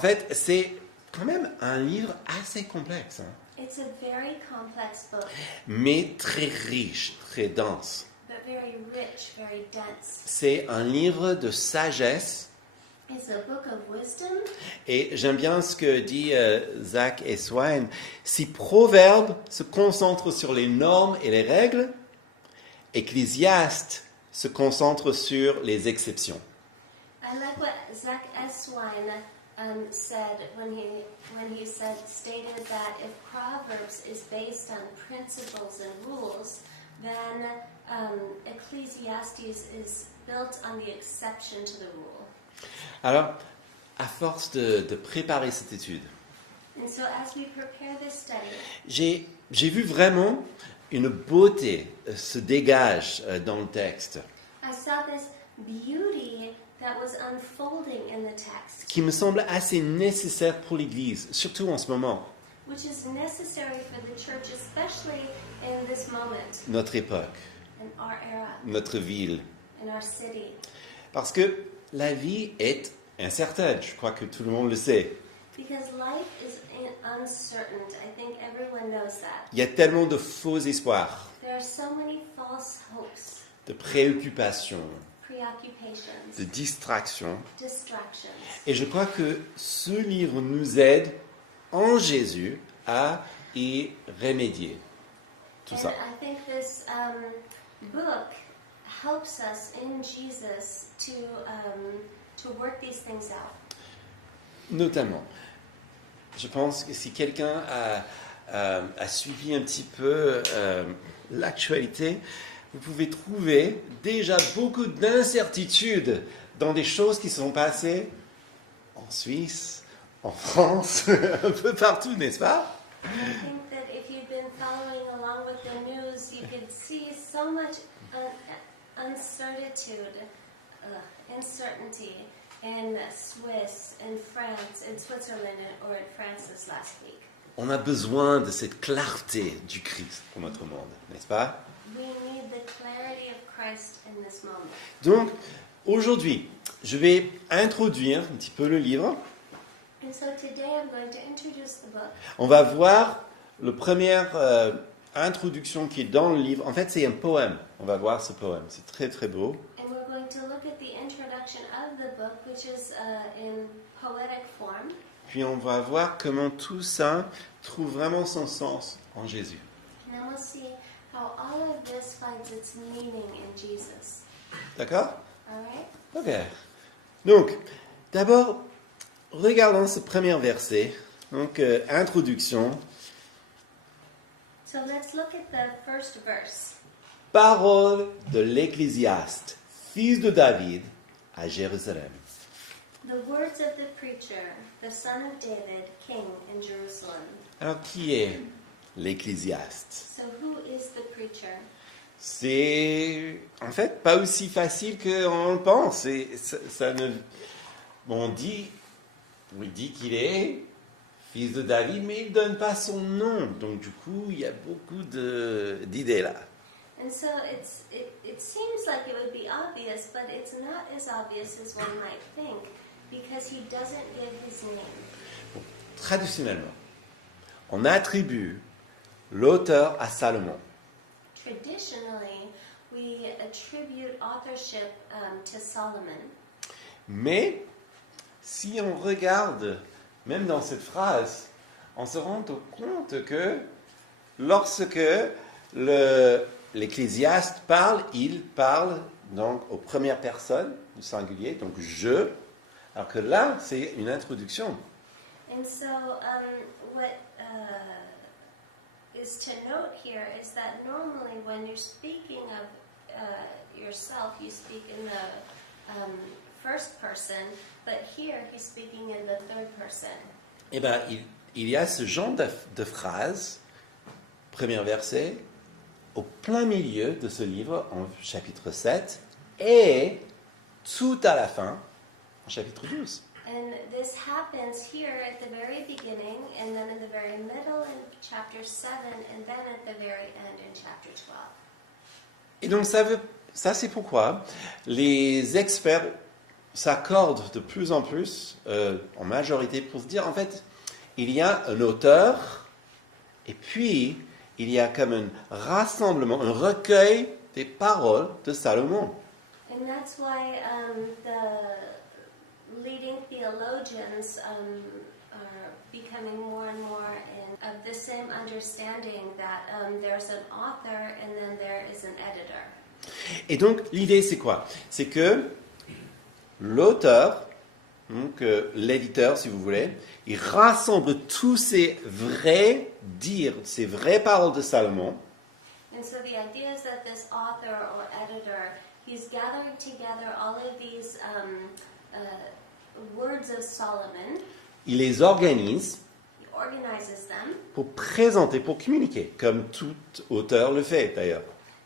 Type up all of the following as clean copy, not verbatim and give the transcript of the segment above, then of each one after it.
fait, c'est quand même un livre assez complexe, hein, It's a very complex book, mais très riche, très dense. but very rich, very dense. C'est un livre de sagesse. It's a book of wisdom. Et j'aime bien ce que dit Zach Eswine. Si Proverbe se concentre sur les normes et les règles, Ecclésiaste se concentre sur les exceptions. I like what Zach Eswine said when he stated that if Proverbs is based on principles and rules, then Ecclesiastes is built on the exception to the rule. Alors, à force de préparer cette étude, And so as we prepare this study, j'ai vu vraiment une beauté se dégage dans le texte, I saw this beauty that was unfolding in the text, qui me semble assez nécessaire pour l'Église, surtout en ce moment, which is necessary for the church, especially in this moment, notre époque, in our era, notre ville. in our city. Parce que la vie est incertaine, je crois que tout le monde le sait. Because life is uncertain. I think everyone knows that. Il y a tellement de faux espoirs, There are so many false hopes, de préoccupations, preoccupations, de distractions. distractions. Et je crois que ce livre nous aide en Jésus à y remédier. Tout And ça. I think this book helps us in Jesus to work these things out. Notamment, je pense que si quelqu'un a suivi un petit peu l'actualité, vous pouvez trouver déjà beaucoup d'incertitudes dans des choses qui sont passées en Suisse, en France, un peu partout, n'est-ce pas? I think that if you've been following along with the news, you could see so much uncertainty in Swiss, in France, in Switzerland, or in France this last week. On a besoin de cette clarté du Christ pour notre monde, n'est-ce pas? We need the clarity of Christ in this moment. Donc, aujourd'hui, je vais introduire un petit peu le livre. And so today I'm going to introduce the book. On va voir la première introduction qui est dans le livre. En fait, c'est un poème. On va voir ce poème. C'est très, très beau. And we're going to look at the introduction of the book, which is in poetic form. Puis on va voir comment tout ça trouve vraiment son sens en Jésus. And then we'll see how all of this finds its meaning in Jesus. D'accord? All right? Ok. Donc, d'abord, regardons ce premier verset. Donc, introduction. So let's look at the first verse. Parole de l'Ecclésiaste, fils de David, à Jérusalem. The words of the preacher, the son of David, king in Jerusalem. Alors, qui est l'Ecclésiaste? So who is the preacher? C'est en fait pas aussi facile qu'on le pense. On dit qu'il est fils de David, mais il ne donne pas son nom. Donc du coup, il y a beaucoup d'idées là. And so it seems like it would be obvious, but it's not as obvious as one might think, because he doesn't give his name. Traditionnellement, on attribue l'auteur à Salomon. Traditionally, we attribute authorship to Solomon. Mais si on regarde, même dans cette phrase, on se rend compte que lorsque l'Ecclésiaste parle, il parle donc aux premières personnes du singulier, donc je, alors que là, c'est une introduction. And so what is to note here is that normally when you're speaking of yourself, you speak in the first person, but here he's speaking in the third person. Eh bien, il y a ce genre de phrase, premier verset, au plein milieu de ce livre, en chapitre 7, et tout à la fin, en chapitre 12. And this happens here at the very beginning, and then in the very middle in chapter 7, and then at the very end in chapter 12. Et donc ça c'est pourquoi les experts s'accordent de plus en plus, en majorité, pour se dire, en fait, il y a un auteur, et puis il y a comme un rassemblement, un recueil des paroles de Salomon. And that's why the leading theologians are becoming more and more of the same understanding that there's an author and then there is an editor. Et donc, l'idée, c'est quoi? C'est que l'auteur, donc l'éditeur, si vous voulez, il rassemble tous ces vrais dires, ces vraies paroles de Salomon. And so the idea is that this author or editor, he's gathering together all of these words of Solomon. Il les organise He organizes them pour présenter, pour communiquer, comme tout auteur le fait d'ailleurs.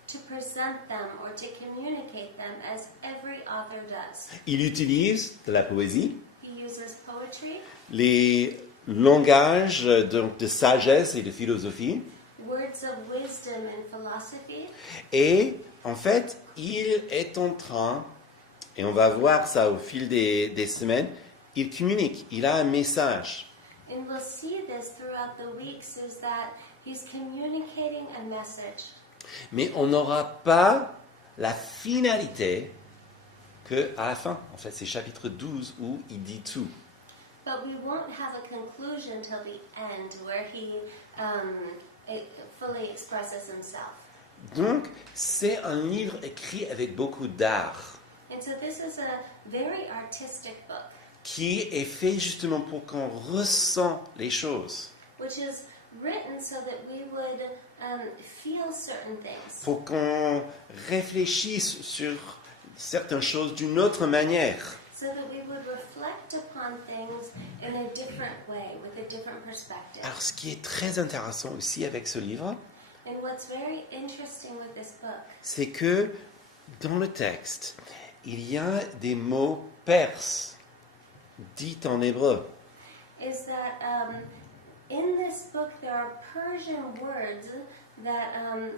to present them or to communicate them as every author does. Il utilise de la poésie, He uses poetry, les langages donc, de sagesse et de philosophie, words of wisdom and philosophy, et en fait, il est en train, et on va voir ça au fil des semaines, il communique, il a un message. and we'll see this throughout the weeks, is that he's communicating a message. Mais on n'aura pas la finalité qu'à la fin. En fait, c'est chapitre 12 où il dit tout. But we won't have a conclusion till the end where he fully expresses himself. Donc, c'est un livre écrit avec beaucoup d'art, And so this is a very artistic book, qui est fait justement pour qu'on ressent les choses, which is written so that we would feel certain things, pour qu'on réfléchisse sur certaines choses d'une autre manière. so that we would reflect upon things in a different way, with a different perspective. Alors, ce qui est très intéressant aussi avec ce livre, And what's very interesting with this book c'est que dans le texte, il y a des mots perses dits en hébreu. is that in this book there are Persian words that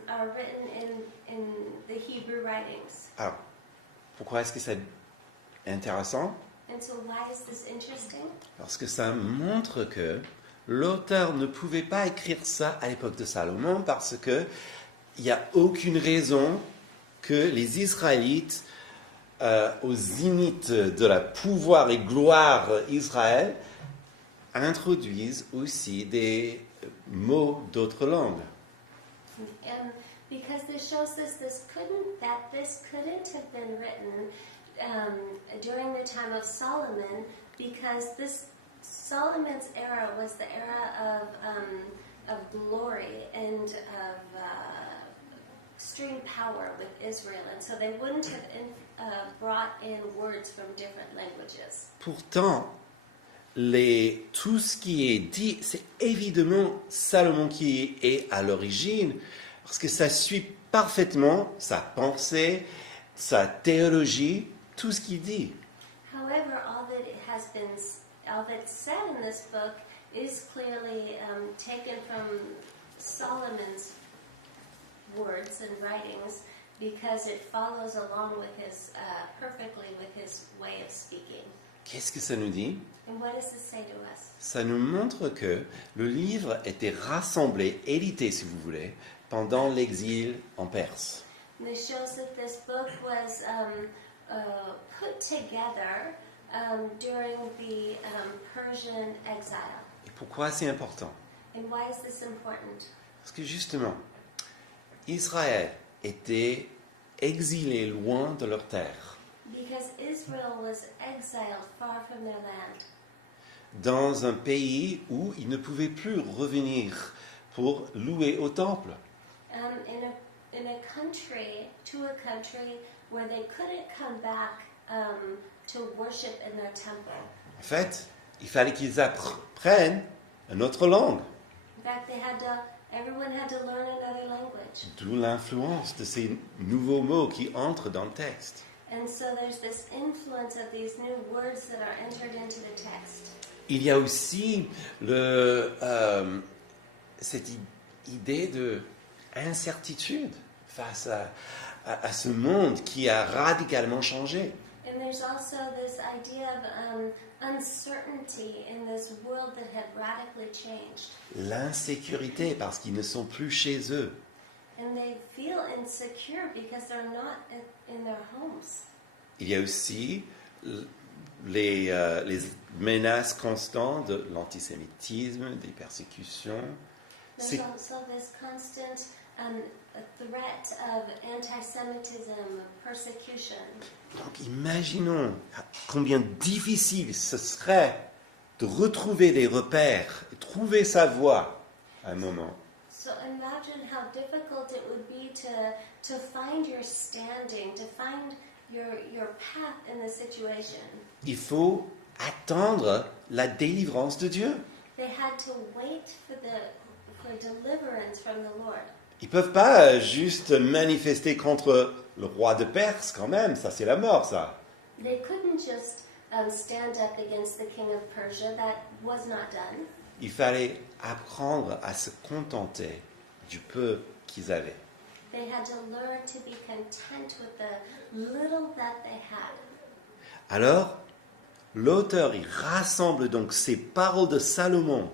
are written in the Hebrew writings. Alors, pourquoi est-ce que c'est intéressant? And so why is this interesting? Parce que ça montre que l'auteur ne pouvait pas écrire ça à l'époque de Salomon parce que il n'y a aucune raison que les Israélites, au zénith de la pouvoir et gloire Israël, introduisent aussi des mots d'autres langues. And because this shows us this couldn't have been written during the time of Solomon, because this Solomon's era was the era of glory and of extreme power with Israel, and so they wouldn't have brought in words from different languages. Pourtant, tout ce qui est dit, c'est évidemment Salomon qui est à l'origine, parce que ça suit parfaitement sa pensée, sa théologie, tout ce qu'il dit. However, all that's said in this book is clearly taken from Solomon's words and writings, because it follows along with perfectly with his way of speaking. Qu'est-ce que ça nous dit? And what does this say to us? Ça nous montre que le livre était rassemblé, édité si vous voulez, pendant l'exil en Perse. And this shows that this book was put together during the Persian exile. Et pourquoi c'est important? And why is this important? Parce que justement, Israël était exilé loin de leur terre, Because Israel was exiled far from their land, dans un pays où ils ne pouvaient plus revenir pour louer au temple. in a country, to a country where they couldn't come back to worship in their temple. En fait, il fallait qu'ils apprennent une autre langue, In fact, everyone had to learn another language. d'où l'influence de ces nouveaux mots qui entrent dans le texte. And so there's this influence of these new words that are entered into the text. Il y a aussi cette idée d'incertitude face à ce monde qui a radicalement changé. And there's also this idea of uncertainty in this world that had radically changed. L'insécurité parce qu'ils ne sont plus chez eux. And they feel insecure because they're not in their homes. Il y a aussi les menaces constantes de l'antisémitisme, des persécutions. There's C'est- also this constant threat of anti-Semitism, persecution. Donc imaginons combien difficile ce serait de retrouver des repères, et trouver sa voie à un moment. So imagine how difficult it would be to find your standing, to find your path in the situation. Il faut attendre la délivrance de Dieu. They had to wait for deliverance from the Lord. Ils ne peuvent pas juste manifester contre le roi de Perse quand même, ça c'est la mort ça. They couldn't just stand up against the king of Persia. That was not done. Il fallait apprendre à se contenter du peu qu'ils avaient. They had to learn to be content with the little that they had. Alors, l'auteur, il rassemble donc ces paroles de Salomon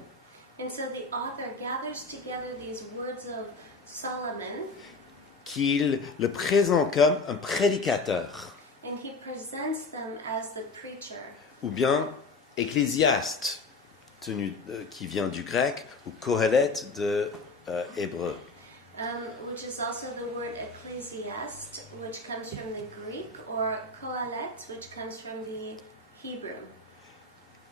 And so the author gathers together these words of Solomon, qu'il le présente comme un prédicateur, and he presents them as the preacher, ou bien ecclésiaste, qui vient du grec, ou Kohelet de hébreu. which is also the word ecclesiast, which comes from the Greek, or kohelet, which comes from the Hebrew.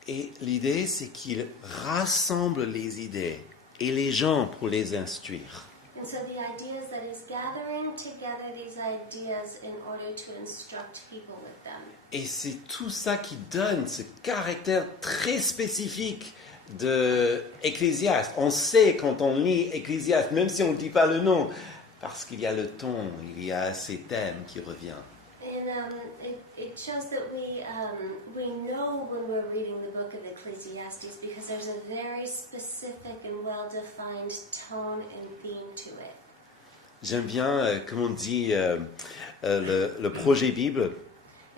Et l'idée, c'est qu'il rassemble les idées et les gens pour les instruire. And so the idea is that he's gathering together these ideas in order to instruct people with them. Et c'est tout ça qui donne ce caractère très spécifique de Ecclésiaste. On sait quand on lit Ecclésiaste, même si on ne dit pas le nom, parce qu'il y a le ton, il y a ces thèmes qui reviennent. And it shows that we know when we're reading the book of Ecclesiastes because there's a very specific and well-defined tone and theme to it. J'aime bien, comme on dit, le projet Bible.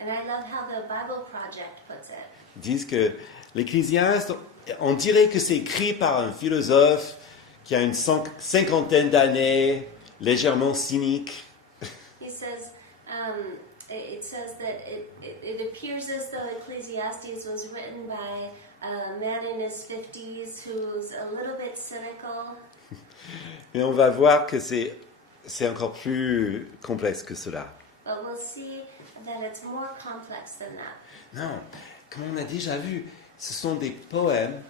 And I love how the Bible Project puts it. Ils disent que l'Ecclésiaste, on dirait que c'est écrit par un philosophe qui a une cinquantaine d'années, légèrement cynique. He says, it says that it appears as though Ecclesiastes was written by a man in his 50s who's a little bit cynical. Mais on va voir que c'est encore plus complexe que cela. But we'll see that it's more complex than that. Non, comme on a déjà vu, ce sont des poèmes,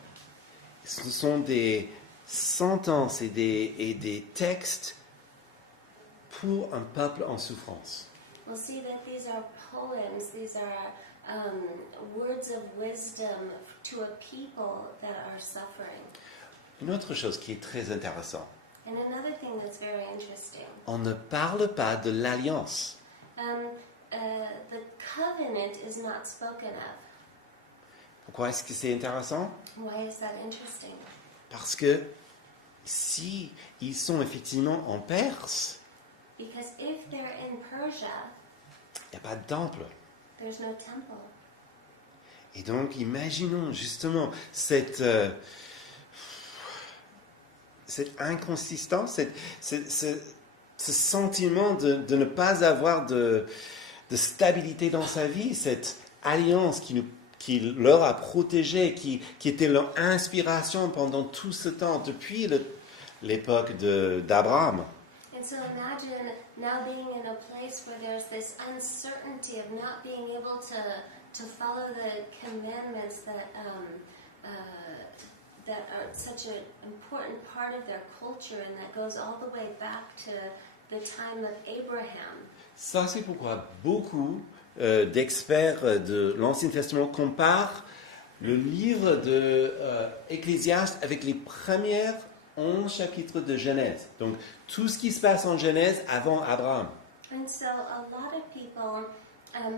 ce sont des sentences et des textes pour un peuple en souffrance. We'll see that these are poems, these are words of wisdom to a people that are suffering. Une autre chose qui est très intéressante, And another thing that's very interesting, on ne parle pas de l'alliance. the covenant is not spoken of. Pourquoi est-ce que c'est intéressant? Why is that interesting? Parce que si ils sont effectivement en Perse, Because if they're in Persia, il n'y a pas de temple. there's no temple. Et donc, imaginons justement cette inconsistance, ce sentiment de ne pas avoir de stabilité dans sa vie, cette alliance qui leur a protégé, qui était leur inspiration pendant tout ce temps, depuis l'époque d'Abraham. And so imagine now being in a place where there's this uncertainty of not being able to follow the commandments that are such an important part of their culture and that goes all the way back to the time of Abraham. Ça, c'est pourquoi beaucoup d'experts de l'Ancien Testament comparent le livre de Ecclésiaste avec les premières 11 chapitres de Genèse. Donc, tout ce qui se passe en Genèse avant Abraham. And so a lot of people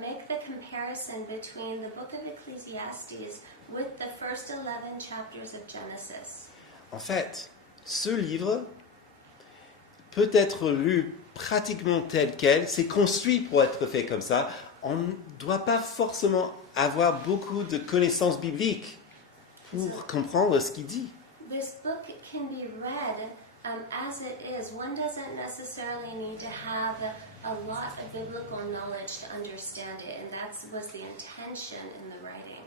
make the comparison between the book of Ecclesiastes with the first 11 chapters of Genesis. En fait, ce livre peut être lu pratiquement tel quel. C'est construit pour être fait comme ça, on ne doit pas forcément avoir beaucoup de connaissances bibliques pour comprendre ce qu'il dit. This book can be read as it is. One doesn't necessarily need to have a lot of biblical knowledge to understand it, and that was the intention in the writing.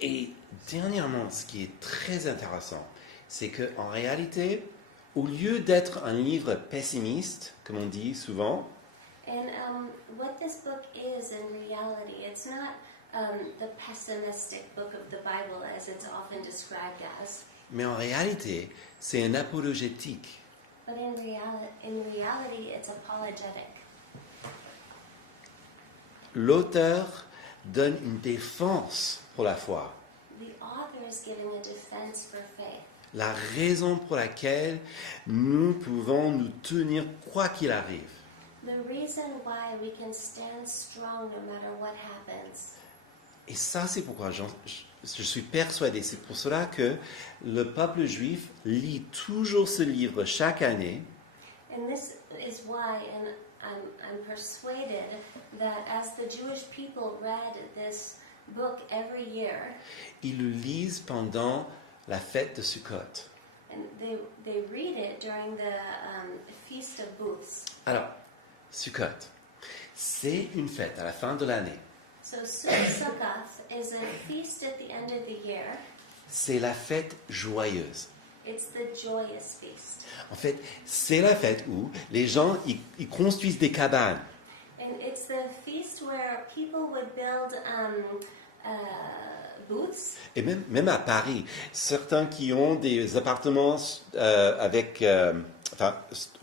Et dernièrement, ce qui est très intéressant, c'est qu'en réalité, au lieu d'être un livre pessimiste, comme on dit souvent, And what this book is in reality, it's not the pessimistic book of the Bible as it's often described as, mais en réalité, c'est un apologétique. but in reality, it's apologetic. L'auteur donne une défense pour la foi, The author is giving a defense for faith. la raison pour laquelle nous pouvons nous tenir quoi qu'il arrive. The reason why we can stand strong no matter what happens. Et ça, c'est pourquoi je suis persuadé, c'est pour cela que le peuple juif lit toujours ce livre chaque année, And this is why, and I'm persuaded that as the Jewish people read this book every year, ils le lisent pendant la fête de Sukkot. and they read it during the Feast of Booths. Alors, Sukkot, c'est une fête à la fin de l'année. So Sukkot is a feast at the end of the year. C'est la fête joyeuse. It's the joyous feast. En fait, c'est la fête où les gens ils construisent des cabanes. And it's the feast where people would build booths. Et même à Paris, certains qui ont des appartements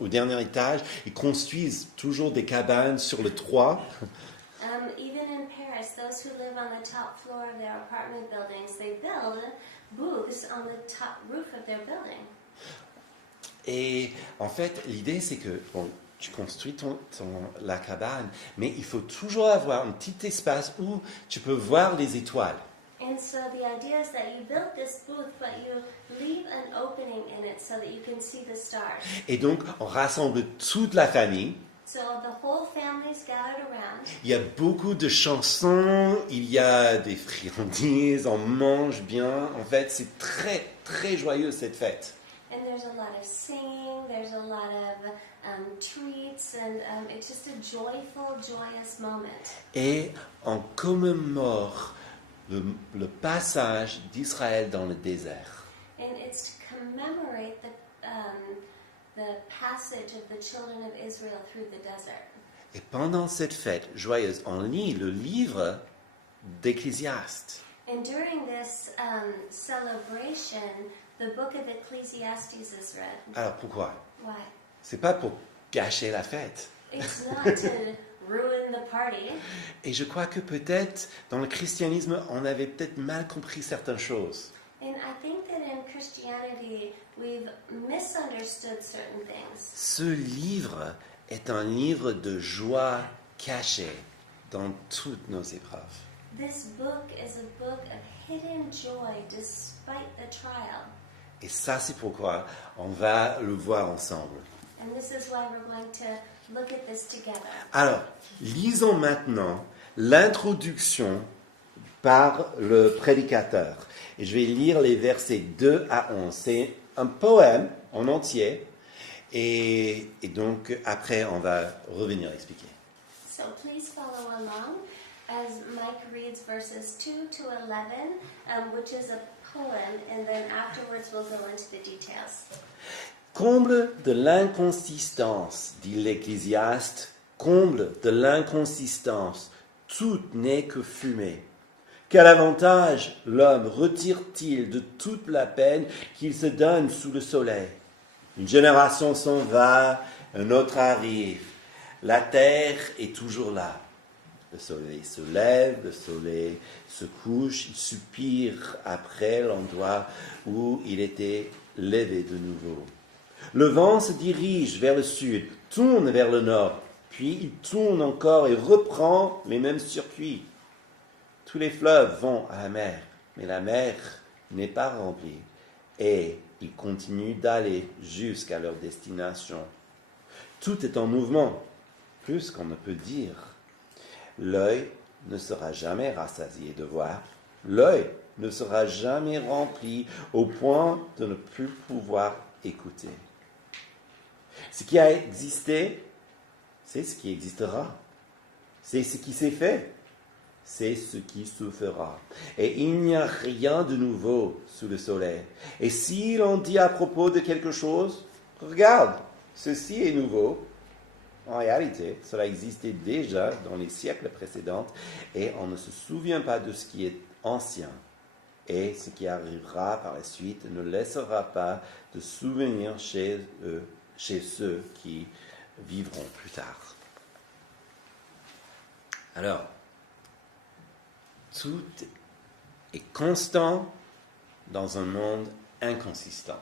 au dernier étage, ils construisent toujours des cabanes sur le toit. Even in Paris, those who live on the top floor of their apartment buildings, they build booths on the top roof of their building. Et en fait, l'idée c'est que tu construis la cabane, mais il faut toujours avoir un petit espace où tu peux voir les étoiles. And so the idea is that you build this booth, but you leave an opening in it so that you can see the stars. Et donc, on rassemble toute la famille. So the whole family's gathered around. Il y a beaucoup de chansons, il y a des friandises, on mange bien. En fait, c'est très, très joyeux cette fête. And there's a lot of singing, there's a lot of treats, and it's just a joyful, joyous moment. Et on commémore le passage d'Israël dans le désert. And it's to commemorate the passage of the children of Israel through the desert. Et pendant cette fête joyeuse, on lit le livre d'Ecclésiaste. And during this celebration, the book of Ecclesiastes is read. Alors pourquoi? Why? C'est pas pour gâcher la fête. It's not to ruin the party. Et je crois que peut-être dans le christianisme, on avait peut-être mal compris certaines choses. And I think that in Christianity, we've misunderstood certain things. Ce livre est un livre de joie cachée dans toutes nos épreuves. This book is a book of hidden joy despite the trial. Et ça, c'est pourquoi on va le voir ensemble. And this is why we're going to look at this together. Alors, lisons maintenant l'introduction par le prédicateur. Et je vais lire les versets 2 à 11. C'est un poème en entier. Et donc, après, on va revenir expliquer. So please follow along as Mike reads verses 2 to 11, which is a poem, and then afterwards we'll go into the details. Comble de l'inconsistance, dit l'Ecclésiaste, comble de l'inconsistance, tout n'est que fumée. Quel avantage l'homme retire-t-il de toute la peine qu'il se donne sous le soleil? Une génération s'en va, un autre arrive. La terre est toujours là. Le soleil se lève, le soleil se couche, il soupire après l'endroit où il était levé de nouveau. Le vent se dirige vers le sud, tourne vers le nord, puis il tourne encore et reprend les mêmes circuits. Tous les fleuves vont à la mer, mais la mer n'est pas remplie, et ils continuent d'aller jusqu'à leur destination. Tout est en mouvement, plus qu'on ne peut dire. L'œil ne sera jamais rassasié de voir. L'œil ne sera jamais rempli au point de ne plus pouvoir écouter. Ce qui a existé, c'est ce qui existera. C'est ce qui s'est fait. C'est ce qui se fera. Et il n'y a rien de nouveau sous le soleil. Et si l'on dit à propos de quelque chose, regarde, ceci est nouveau, en réalité, cela existait déjà dans les siècles précédents et on ne se souvient pas de ce qui est ancien. Et ce qui arrivera par la suite ne laissera pas de souvenir chez ceux qui vivront plus tard. Alors, tout est constant dans un monde inconsistant.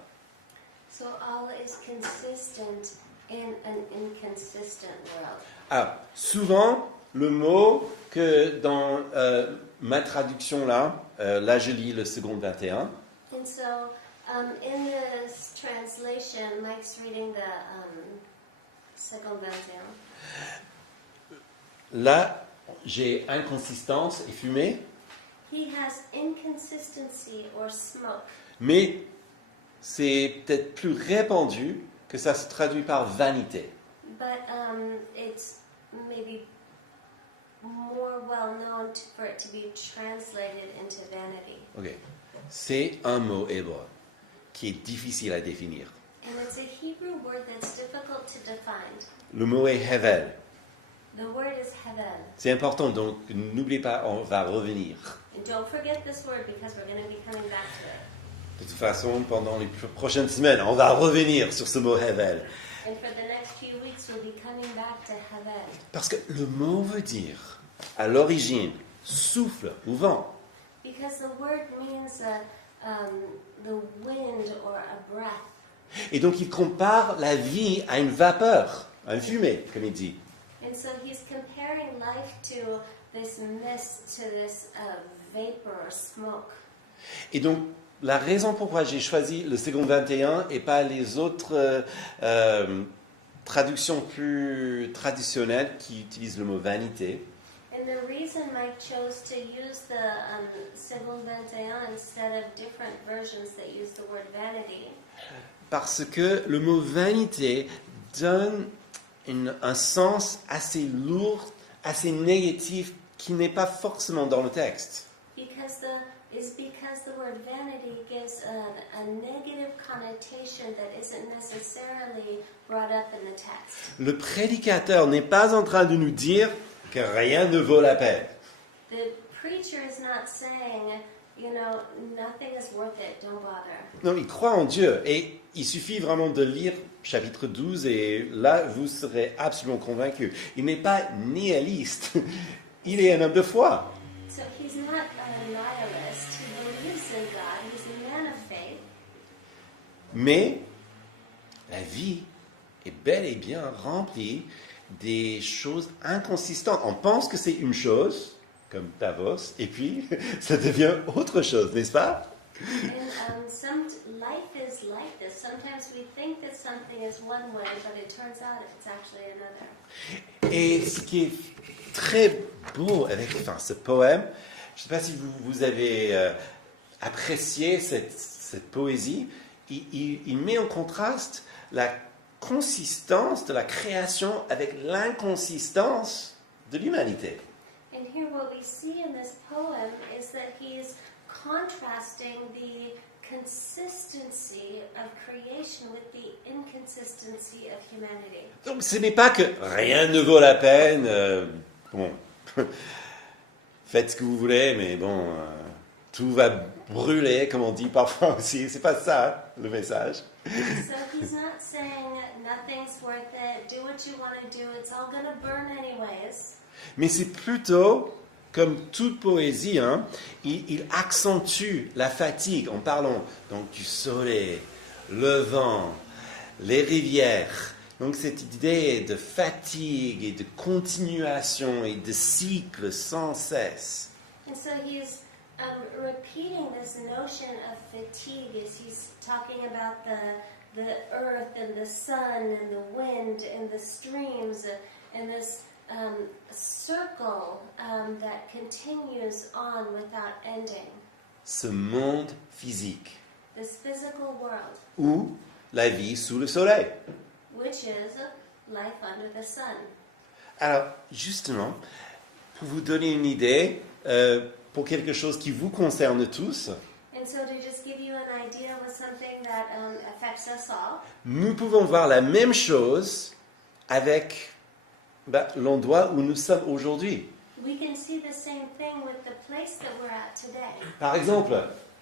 So all is consistent in an inconsistent world. Alors, souvent, le mot que dans ma traduction là je lis le second 21, And so, in this translation, Mike's reading the second 21. là j'ai inconsistance et fumée, He has inconsistency or smoke. mais c'est peut-être plus répandu que ça se traduit par vanité. But it's maybe more well known for it to be translated into vanity. Ok. C'est un mot hébreu qui est difficile à définir. And it's a Hebrew word that's difficult to define. Le mot est hevel. The word is hevel. C'est important, donc n'oubliez pas, on va revenir. And don't forget this word because we're going to be coming back to it. De toute façon, pendant les prochaines semaines, on va revenir sur ce mot hevel. And for the next few weeks, we'll be coming back to hevel. Parce que le mot veut dire, à l'origine, souffle ou vent. Because the word means the wind or a breath. Et donc il compare la vie à une vapeur, à une fumée, comme il dit. And so he's comparing life to this mist, to this vapor or smoke. Et donc, la raison pourquoi j'ai choisi le second 21 et pas les autres traductions plus traditionnelles qui utilisent le mot vanité, And the reason Mike chose to use the second 21 instead of different versions that use the word vanity, parce que le mot vanité donne un sens assez lourd, assez négatif, qui n'est pas forcément dans le texte. because the word vanity gives a negative connotation that isn't necessarily brought up in the text. Le prédicateur n'est pas en train de nous dire que rien ne vaut la peine. The preacher is not saying, nothing is worth it, don't bother. Non, il croit en Dieu et il suffit vraiment de lire chapitre 12 et là, vous serez absolument convaincus. Il n'est pas nihiliste, il est un homme de foi. So he's not a nihilist. He believes in God. He's a man of faith. Mais la vie est bel et bien remplie des choses inconsistantes. On pense que c'est une chose, comme Davos, et puis ça devient autre chose, n'est-ce pas? And some life is like this. Sometimes we think that something is one way, but it turns out it's actually another. Et ce qui est très beau avec ce poème, je ne sais pas si vous avez apprécié cette poésie, il met en contraste la consistance de la création avec l'inconsistance de l'humanité. And here what we see in this poem is that he's contrasting the consistency of creation with the inconsistency of humanity. Donc ce n'est pas que rien ne vaut la peine, bon, faites ce que vous voulez, mais bon, tout va brûler, comme on dit parfois aussi. C'est pas ça, le message. So he's not saying nothing's worth it, do what you want to do, it's all going to burn anyways. Mais c'est plutôt, comme toute poésie, il accentue la fatigue en parlant donc du soleil, le vent, les rivières. Donc cette idée de fatigue et de continuation et de cycle sans cesse. And so he's repeating this notion of fatigue as he's talking about the earth and the sun and the wind and the streams and this circle that continues on without ending. Ce monde physique, This physical world, ou la vie sous le soleil. which is life under the sun. Alors, justement, pour vous donner une idée, pour quelque chose qui vous concerne tous, And so to just give you an idea with something that affects us all, nous pouvons voir la même chose avec l'endroit où nous sommes aujourd'hui. we can see the same thing with the place that we're at today. Par exemple,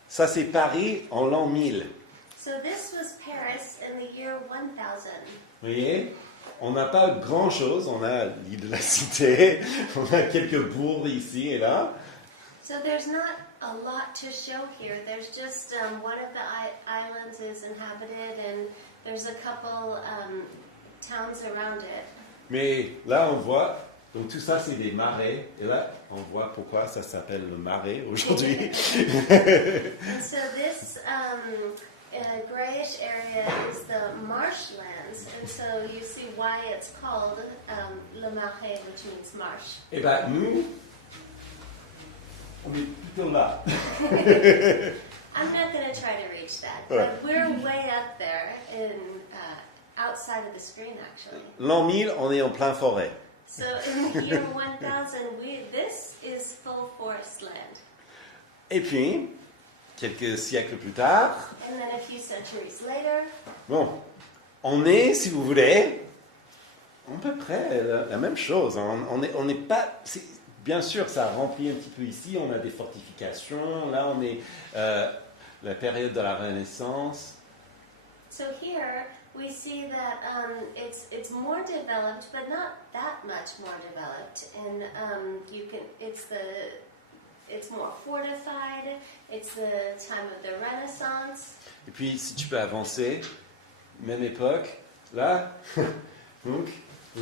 ça c'est Paris en l'an 1000. So this was Paris in the year 1000. Vous voyez, on n'a pas grand-chose, on a l'île de la Cité, on a quelques bourgs ici et là, So there's not a lot to show here. There's just one of the islands is inhabited, and there's a couple towns around it. mais là on voit, donc tout ça c'est des marais, et là on voit pourquoi ça s'appelle le marais aujourd'hui. And so this grayish area is the marshlands, and so you see why it's called le marais, which means marsh. Et bien nous, on est plutôt là. I'm not going to try to reach that, Right. but we're way up there in outside of the screen, actually. L'an 1000, on est en plein forêt. So in the year 1000, this is full forest land. Et puis, quelques siècles plus tard, And then a few centuries later, bon, on est, si vous voulez, à peu près la même chose. On n'est pas... Bien sûr, ça a rempli un petit peu ici, on a des fortifications, là on est la période de la Renaissance. so here we see that it's more developed, but not that much more developed. And it's more fortified. It's the time of the Renaissance. Et puis, si tu peux avancer, même époque, là, donc,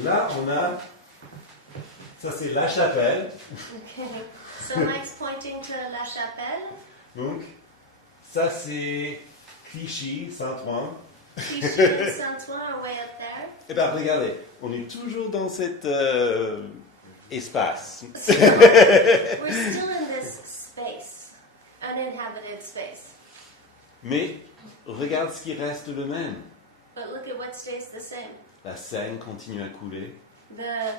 là on a, ça c'est La Chapelle, Okay. So Mike's pointing to La Chapelle. donc, ça c'est Clichy, Saint-Ouen. Clichy and Saint-Ouen are way up there. Et bien regardez, on est toujours dans cet espace. So we're still in this space, uninhabited space. Mais regarde ce qui reste le même. But look at what stays the same. La Seine continue à couler The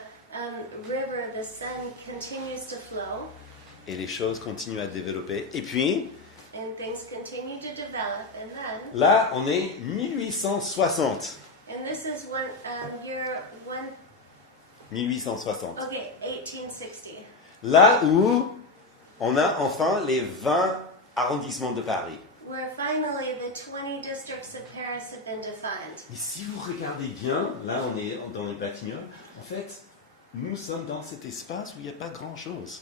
river, the Seine, continues to flow, et les choses continuent à développer. Et puis, and things continue to develop. And then, là, on est 1860. and this is year 1860. 1860. Là où on a enfin les 20 arrondissements de Paris. Where finally the 20 districts of Paris have been defined. Et si vous regardez bien, là on est dans les bâtiments, en fait, nous sommes dans cet espace où il n'y a pas grand-chose.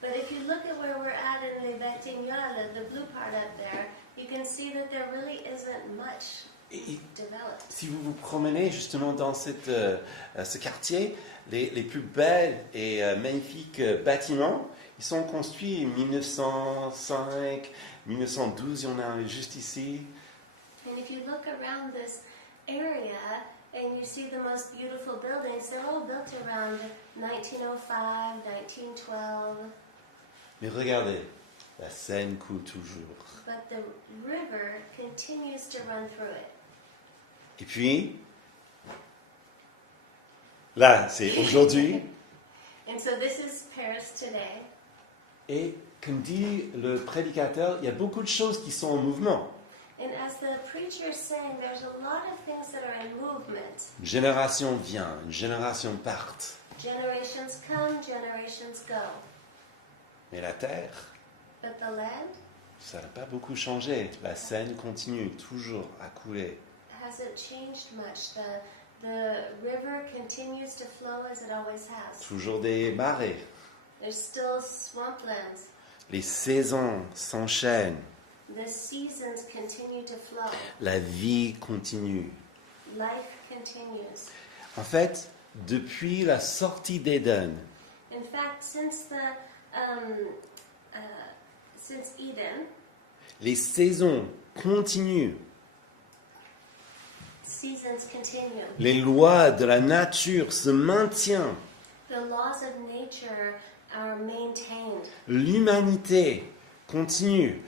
But if you look at where we're at in Les Batignolles, the blue part up there, you can see that there really isn't much Et developed. si vous vous promenez justement dans ce quartier, les plus belles et magnifiques bâtiments, ils sont construits en 1905, 1912, il y en a juste ici. And if you look around this area and you see the most beautiful buildings, they're all built around 1905, 1912. Mais regardez, la Seine coule toujours. But the river continues to run through it. Et puis, là, c'est aujourd'hui. And so this is Paris today. Et comme dit le prédicateur, il y a beaucoup de choses qui sont en mouvement. And as the preacher is saying, there's a lot of things that are in movement. Une génération vient, une génération part. Generations come, generations go. Mais la terre, But the land ça n'a pas beaucoup changé. La Seine continue toujours à couler. hasn't changed much. The river continues to flow as it always has. Toujours des marais. There's still swamplands. Les saisons s'enchaînent. The seasons continue to flow. La vie continue. Life continues. En fait, depuis la sortie d'Éden, In fact, since Eden, les saisons continuent. seasons continue. Les lois de la nature se maintiennent. The laws of nature are maintained. L'humanité continue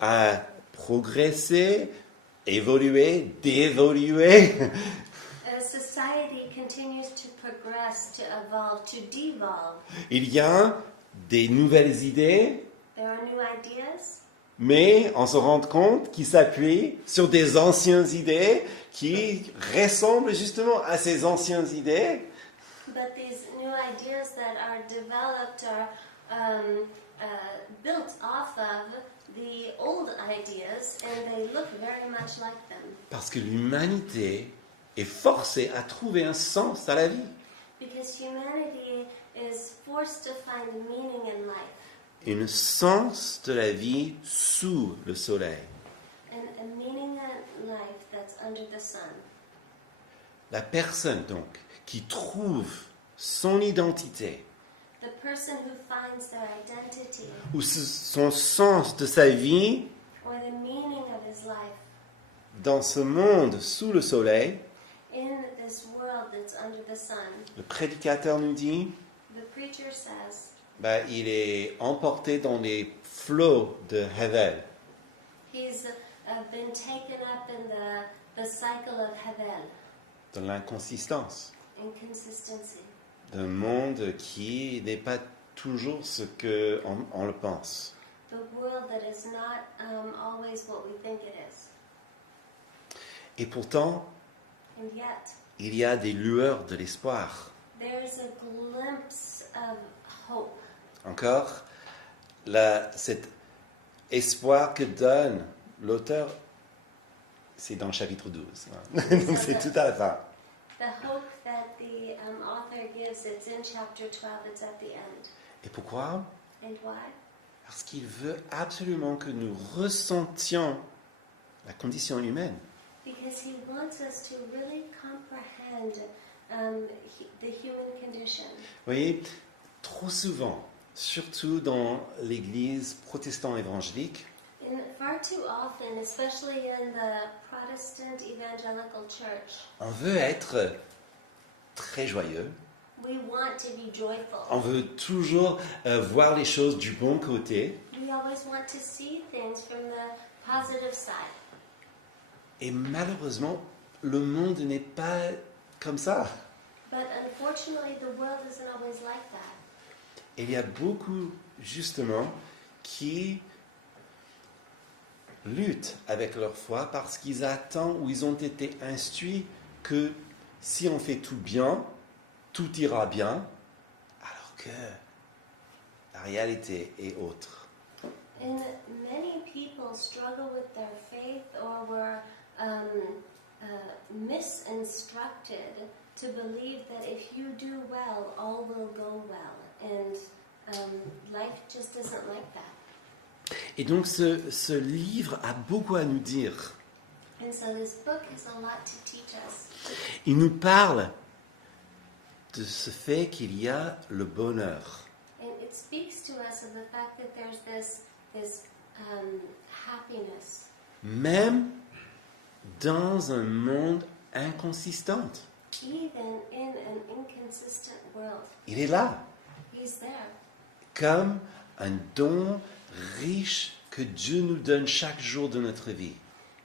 à progresser, évoluer, dévoluer. Society continues to progress, to evolve, to devolve. Il y a des nouvelles idées, There are new ideas, mais on se rend compte qu'ils s'appuient sur des anciennes idées qui ressemblent justement à ces anciennes idées. but these new ideas that are developed are built off of the old ideas, and they look very much like them. Parce que l'humanité est forcée à trouver un sens à la vie. Because humanity is forced to find meaning in life, Un sens de la vie sous le soleil. and a meaning in life that's under the sun. La personne donc qui trouve son identité The person who finds their identity ou son sens de sa vie or the meaning of his life dans ce monde sous le soleil, in this world that's under the sun, le prédicateur nous dit, the preacher says, il est emporté dans les flots de Hevel. he's been taken up in the cycle of Havel, De l'inconsistance, inconsistency, d'un monde qui n'est pas toujours ce qu'on le pense. the world that is not always what we think it is. Et pourtant, And yet, il y a des lueurs de l'espoir. there is a glimpse of hope. Encore, cet espoir que donne l'auteur, c'est dans le chapitre 12. Donc c'est tout à la fin. The hope that the author gives, it's in chapter 12, it's at the end. Et pourquoi? And why? Parce qu'il veut absolument que nous ressentions la condition humaine. Because he wants us to really comprehend the human condition. Vous voyez, trop souvent, surtout dans l'église protestante évangélique, And far too often, especially in the Protestant evangelical church, on veut être très joyeux, we want to be joyful. on veut toujours voir les choses du bon côté, We always want to see things from the positive side. et malheureusement, le monde n'est pas comme ça. But unfortunately, the world isn't always like that. Et il y a beaucoup, justement, qui luttent avec leur foi parce qu'ils attendent ou ils ont été instruits que si on fait tout bien, tout ira bien, alors que la réalité est autre. And many people struggle with their faith or were misinstructed to believe that if you do well, all will go well. And life just isn't like that. Et donc ce livre a beaucoup à nous dire. And so this book has a lot to teach us. Il nous parle de ce fait qu'il y a le bonheur. And it speaks to us of the fact that there's this happiness, Même dans un monde inconsistant. even in an inconsistent world. Il est là, He's there. comme un don riche que Dieu nous donne chaque jour de notre vie.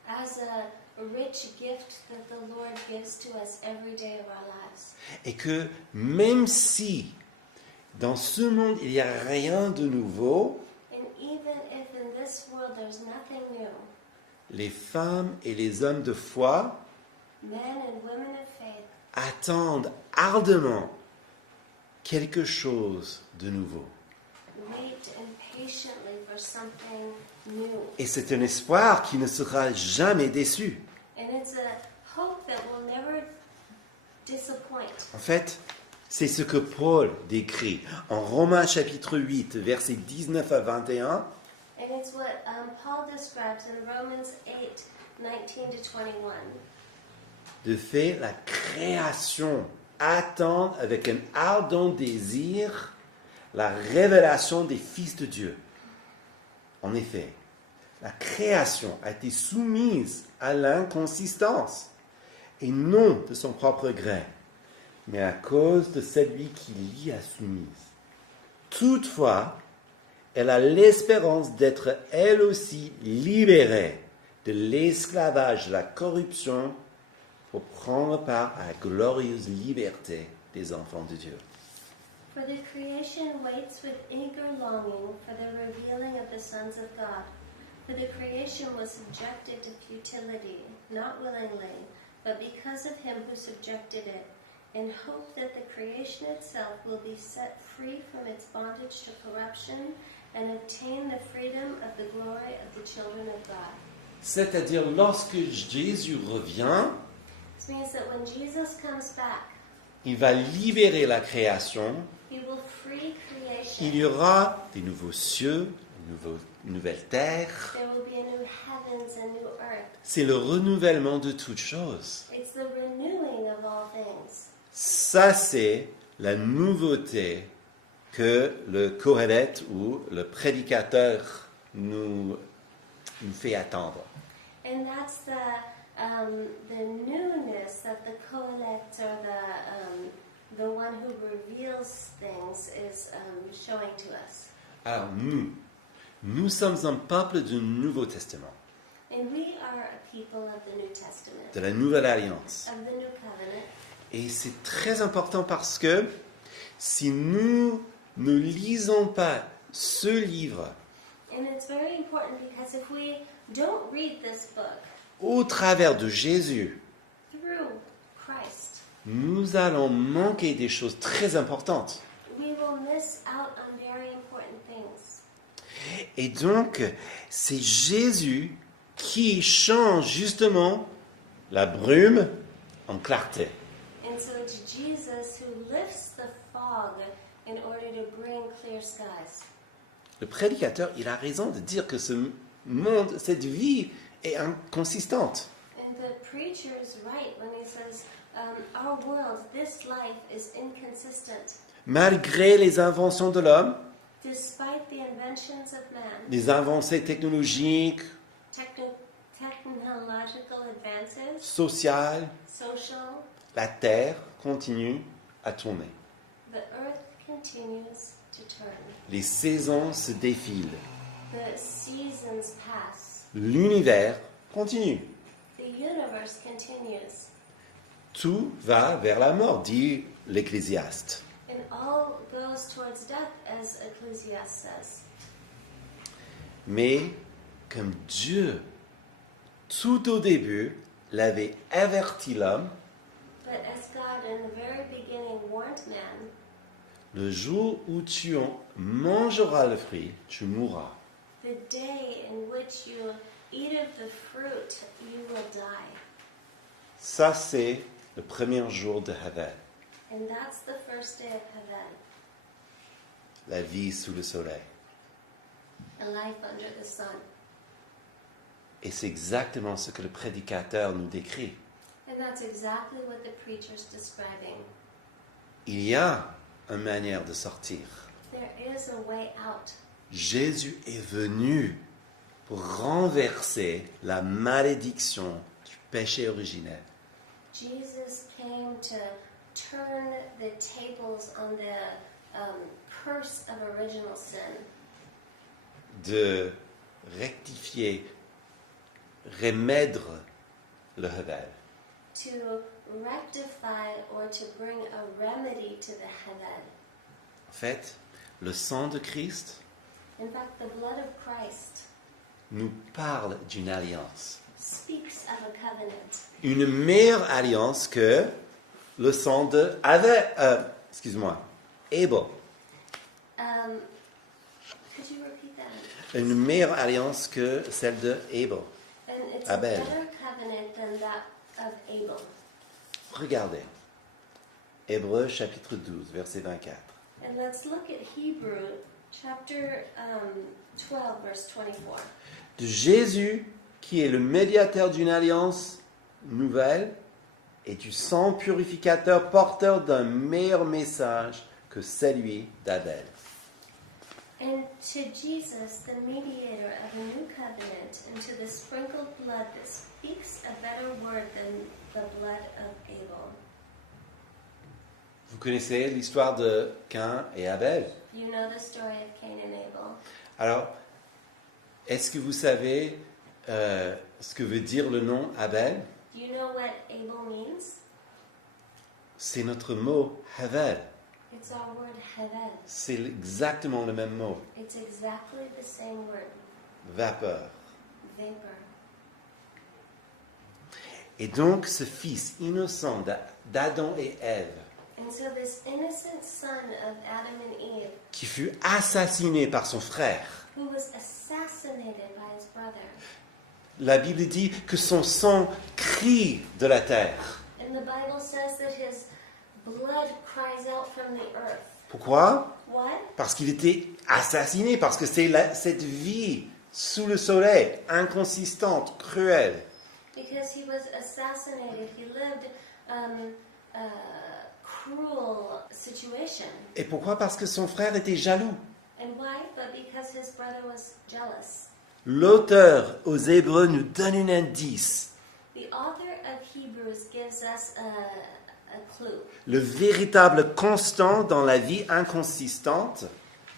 As a rich gift that the Lord gives to us every day of our lives. Et que même si dans ce monde il n'y a rien de nouveau, And even if in this world there's nothing new, les femmes et les hommes de foi men and women of faith attendent ardemment quelque chose de nouveau. wait impatiently for something new. Et c'est un espoir qui ne sera jamais déçu. And it's a hope that will never disappoint. En fait, c'est ce que Paul décrit en Romains chapitre 8, versets 19 à 21. And it's what Paul describes in Romans 8, 19 to 21. De fait, la création attend avec un ardent désir la révélation des fils de Dieu. En effet, la création a été soumise à l'inconsistance et non de son propre gré. mais à cause de celui qui l'y a soumise. Toutefois, elle a l'espérance d'être elle aussi libérée de l'esclavage de la corruption pour prendre part à la glorieuse liberté des enfants de Dieu. For the creation waits with eager longing for the revealing of the sons of God. For the creation was subjected to futility, not willingly, but because of him who subjected it, in hope that the creation itself will be set free from its bondage to corruption and obtain the freedom of the glory of the children of God. C'est-à-dire, lorsque Jésus revient, This means that when Jesus comes back, il va libérer la création. he will free creation. Il y aura des nouveaux cieux, une nouvelle terre. There will be a new heavens and new earth. C'est le renouvellement de toutes choses. It's the renewing of all things. Ça, c'est la nouveauté que le Kohelet ou le prédicateur nous fait attendre. And that's the newness that the Kohelet or the one who reveals things is showing to us. Alors nous sommes un peuple du Nouveau Testament, And we are a people of the New Testament, de la Nouvelle Alliance. of the New Covenant. Et c'est très important parce que si nous ne lisons pas ce livre And it's very important because if we don't read this book au travers de Jésus, through Christ, nous allons manquer des choses très importantes. we will miss out on very important things. Et donc, c'est Jésus qui change justement la brume en clarté. And so it's Jesus who lifts the fog in order to bring clear skies. Le prédicateur, il a raison de dire que ce monde, cette vie est inconsistante. And the preacher is right when he says, our world, this life is inconsistent. Malgré les inventions de l'homme, Despite the inventions of man, les avancées technologiques, technological advances, sociales, social, la terre continue à tourner. the earth continues to turn. Les saisons se défilent. The seasons pass. L'univers continue. The universe continues. Tout va vers la mort, dit l'Ecclésiaste. And all goes towards death, as Ecclesiastes says. Mais comme Dieu, tout au début, l'avait averti l'homme, But as God in the very beginning warned man, le jour où tu en mangeras le fruit, tu mourras. the day in which you eat of the fruit, you will die. Ça, c'est le premier jour de Havel, And that's the first day of Heaven, la vie sous le soleil. a life under the sun. Et c'est exactement ce que le prédicateur nous décrit. And that's exactly what the preacher's describing. Il y a une manière de sortir. There is a way out. Jésus est venu pour renverser la malédiction du péché originel. Jesus came to turn the tables on the curse of original sin, De rectifier, remettre le Havel. to rectify or to bring a remedy to the Hevel. En fait, le sang de Christ In fact, the blood of Christ nous parle d'une alliance. speaks of a covenant. Une meilleure alliance que le sang de Abel. Could you repeat that? Une meilleure alliance que celle de Abel. And it's Abel. a better covenant than that of Abel. Regardez. Hébreux chapitre 12, verset 24. And let's look at Hebrew chapter 12, verse 24. De Jésus, qui est le médiateur d'une alliance nouvelle, et du sang purificateur porteur d'un meilleur message que celui d'Abel. And to Jesus, the mediator of a new covenant, and to the sprinkled blood that speaks a better word than the blood of Abel. Vous connaissez l'histoire de Caïn et Abel. You know the story of Cain and Abel. Alors, est-ce que vous savez ce que veut dire le nom Abel? Do you know what Abel means? C'est notre mot Havel. It's our word Hevel. C'est exactement le même mot. It's exactly the same word, Vapeur. vapor. Et donc, ce fils innocent d'Adam et Ève, And so this innocent son of Adam and Eve, qui fut assassiné par son frère, who was assassinated by his brother, la Bible dit que son sang crie de la terre. and the Bible says that his blood cries out from the earth. Pourquoi? What? Parce qu'il était assassiné, parce que c'est cette vie sous le soleil, inconsistante, cruelle. Because he was assassinated. He lived a cruel situation. Et pourquoi? Parce que son frère était jaloux. And why? But because his brother was jealous. L'auteur aux Hébreux nous donne un indice. The author of Hebrews gives us a clue. Le véritable constant dans la vie inconsistante,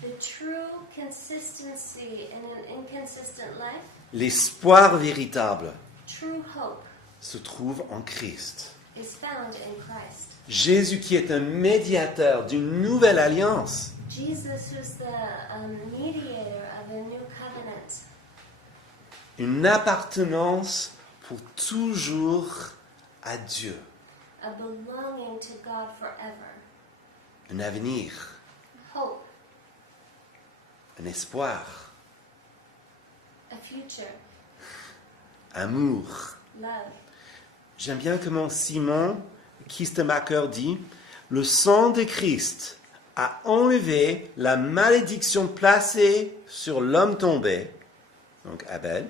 The true consistency in an inconsistent life, l'espoir véritable, true hope, se trouve en Christ. is found in Christ. Jésus qui est un médiateur d'une nouvelle alliance. Jesus, who's the mediator of a new covenant, Une appartenance pour toujours à Dieu. a belonging to God forever, Un avenir, hope, un espoir, a future, amour. love. J'aime bien comment Simon Kistemacher dit « Le sang de Christ a enlevé la malédiction placée sur l'homme tombé, donc Abel,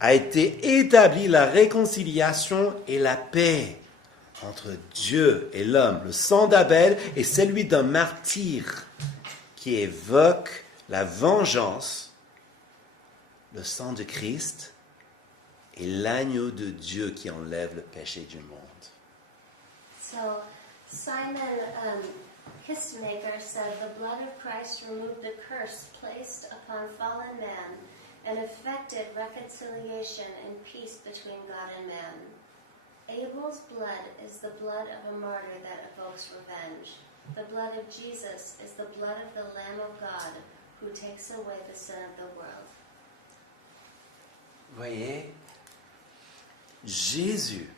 a été établie la réconciliation et la paix entre Dieu et l'homme. Le sang d'Abel est celui d'un martyr qui évoque la vengeance. Le sang de Christ est l'agneau de Dieu qui enlève le péché du monde. » So Simon Kistemaker said, "The blood of Christ removed the curse placed upon fallen man and effected reconciliation and peace between God and man. Abel's blood is the blood of a martyr that evokes revenge. The blood of Jesus is the blood of the Lamb of God who takes away the sin of the world." Vous voyez, Jésus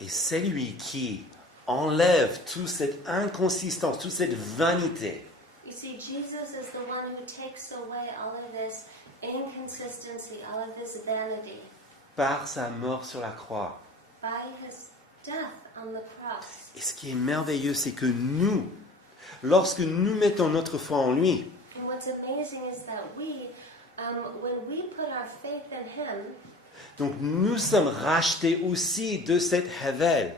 est celui qui enlève toute cette inconsistance, toute cette vanité. You see, Jesus is the one who takes away all of this inconsistency, all of this vanity, Par sa mort sur la croix. by his death on the cross. Et ce qui est merveilleux, c'est que nous, lorsque nous mettons notre foi en lui, And what's amazing is that when we put our faith in him, donc nous sommes rachetés aussi de cette Havel,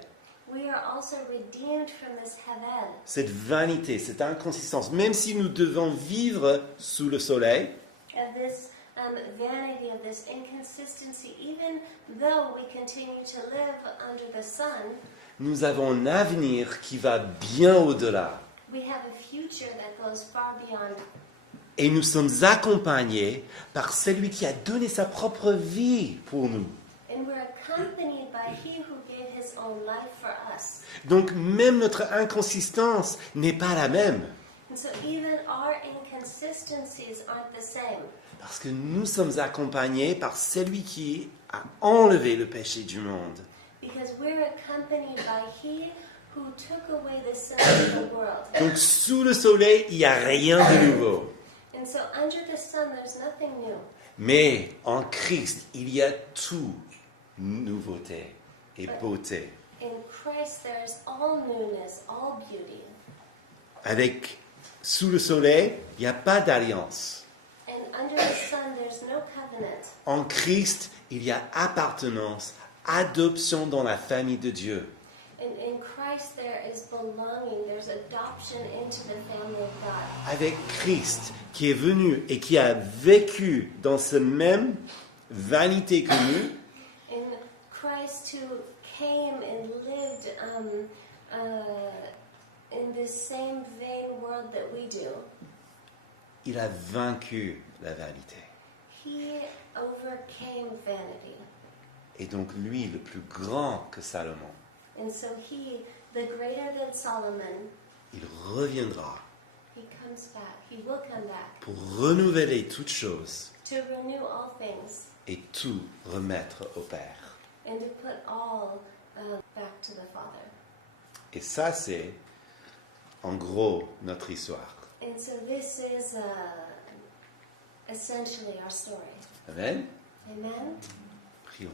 we are also redeemed from this Hevel, cette vanité, cette inconsistance. Même si nous devons vivre sous le soleil, of this vanity, of this inconsistency, even though we continue to live under the sun, nous avons un avenir qui va bien au-delà. we have a future that goes far beyond. Et nous sommes accompagnés par celui qui a donné sa propre vie pour nous. And we're accompanied by he who gave his own life for us. Donc même notre inconsistance n'est pas la même. And so even our inconsistencies aren't the same. Parce que nous sommes accompagnés par celui qui a enlevé le péché du monde. Because we're accompanied by he who took away the sin of the world. Donc sous le soleil, il n'y a rien de nouveau. And so under the sun, there's nothing new. Mais en Christ, il y a tout nouveauté et beauté. In Christ, there's all newness, all beauty. Avec sous le soleil, il n'y a pas d'alliance. And under the sun, there's no covenant. En Christ, il y a appartenance, adoption dans la famille de Dieu. In Christ, there is belonging, there's adoption into the family of God. Avec Christ qui est venu et qui a vécu dans ce même vanité que nous, In Christ who came and lived in this same vain world that we do, il a vaincu la vanité. he overcame vanity. Et donc lui, le plus grand que Salomon, And so he, the greater than Solomon, il reviendra he comes back. He will come back pour renouveler toutes choses to renew all things et tout remettre au Père. and to put all back to the Father. Et ça, c'est en gros notre histoire. And so this is essentially our story. Amen. Amen? Prions.